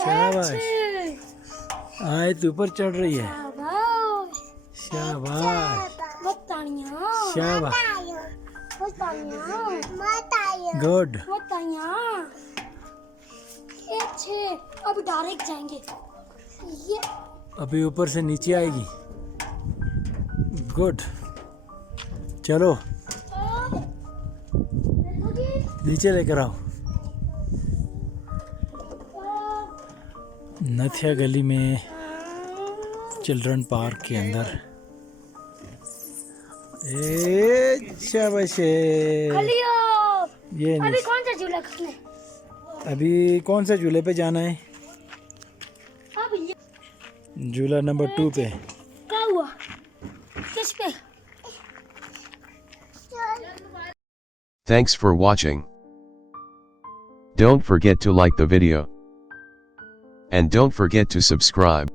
शाबाश आए तू ऊपर चढ़ रही है शाबाश शाबाश गुड अब डायरेक्ट जाएंगे ये अभी ऊपर से नीचे आएगी गुड चलो नीचे लेकर आओ नथिया गली में चिल्ड्रन पार्क के अंदर शाबाश लियो ये अभी नहीं कौन सा झूला करना है अभी कौन सा झूले पे जाना है अब ये झूला नंबर 2 पे क्या हुआ किस पे Thanks for watching. Don't forget to like the video. And don't forget to subscribe.